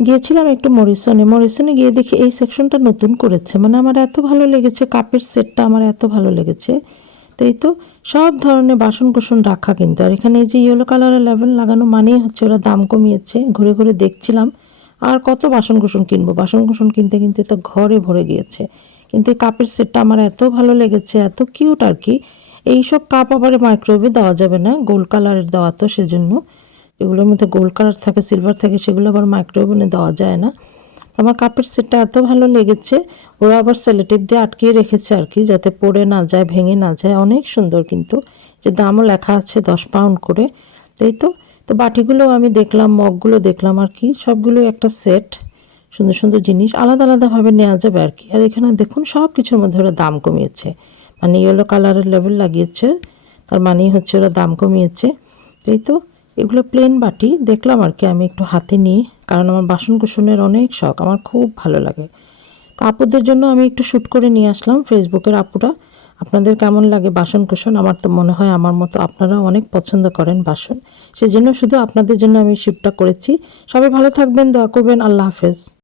গিয়েছিলাম একটু মরিসনে। মরিসনে গিয়ে দেখি এই সেকশনটা নতুন করেছে। মানে আমার এত ভালো লেগেছে, কাপের সেটটা আমার এত ভালো লেগেছে। তো এই তো সব ধরনের বাসন কোসন রাখা কিন্তু। আর এখানে এই যে ইয়েলো কালারের লেভেল লাগানো মানেই হচ্ছে ওরা দাম কমিয়েছে। ঘুরে ঘুরে দেখছিলাম। আর কত বাসন কোসন কিনবো? বাসন কোসন কিনতে কিনতে তো ঘরে ভরে গিয়েছে। কিন্তু এই কাপের সেটটা আমার এত ভালো লেগেছে, এত কিউট আর কি। এইসব কাপ আবার মাইক্রোওয়েভে দেওয়া যাবে না গোল্ড কালারের দেওয়া তো সেজন্য। এগুলোর মধ্যে গোল্ড কালার থাকে সিলভার থাকে, সেগুলো আবার মাইক্রোওভেনে দেওয়া যায় না। তো আমার কাপের সেটটা এত ভালো লেগেছে, ওরা আবার সেলোটেপ দিয়ে আটকিয়ে রেখেছে আর কি, যাতে পড়ে না যায়, ভেঙে না যায়। অনেক সুন্দর কিন্তু, যে দামও লেখা আছে দশ পাউন্ড করে। তাই তো তো বাটিগুলো আমি দেখলাম, মগগুলো দেখলাম আর কি সবগুলো একটা সেট সুন্দর সুন্দর জিনিস, আলাদা আলাদাভাবে নেওয়া যাবে আর কি। আর এখানে দেখুন সব কিছুর মধ্যে ওরা দাম কমিয়েছে। মানে ইয়েলো কালারের লেভেল লাগিয়েছে, তার মানেই হচ্ছে ওরা দাম কমিয়েছে। এই তো এগুলো প্লেন বাটি। দেখলাম আর কি, আমি একটু হাতে নিয়ে কারণ আমার বাসন কুসনের অনেক শখ, আমার খুব ভালো লাগে। তো আপুদের জন্য আমি একটু শ্যুট করে নিয়ে আসলাম ফেসবুকের আপুরা। আপনাদের কেমন লাগে বাসন কুসন আমার তো মনে হয় আমার মতো আপনারা অনেক পছন্দ করেন বাসন। সেজন্য শুধু আপনাদের জন্য আমি শ্যুটটা করেছি। সবাই ভালো থাকবেন, দোয়া করবেন, আল্লাহ হাফেজ।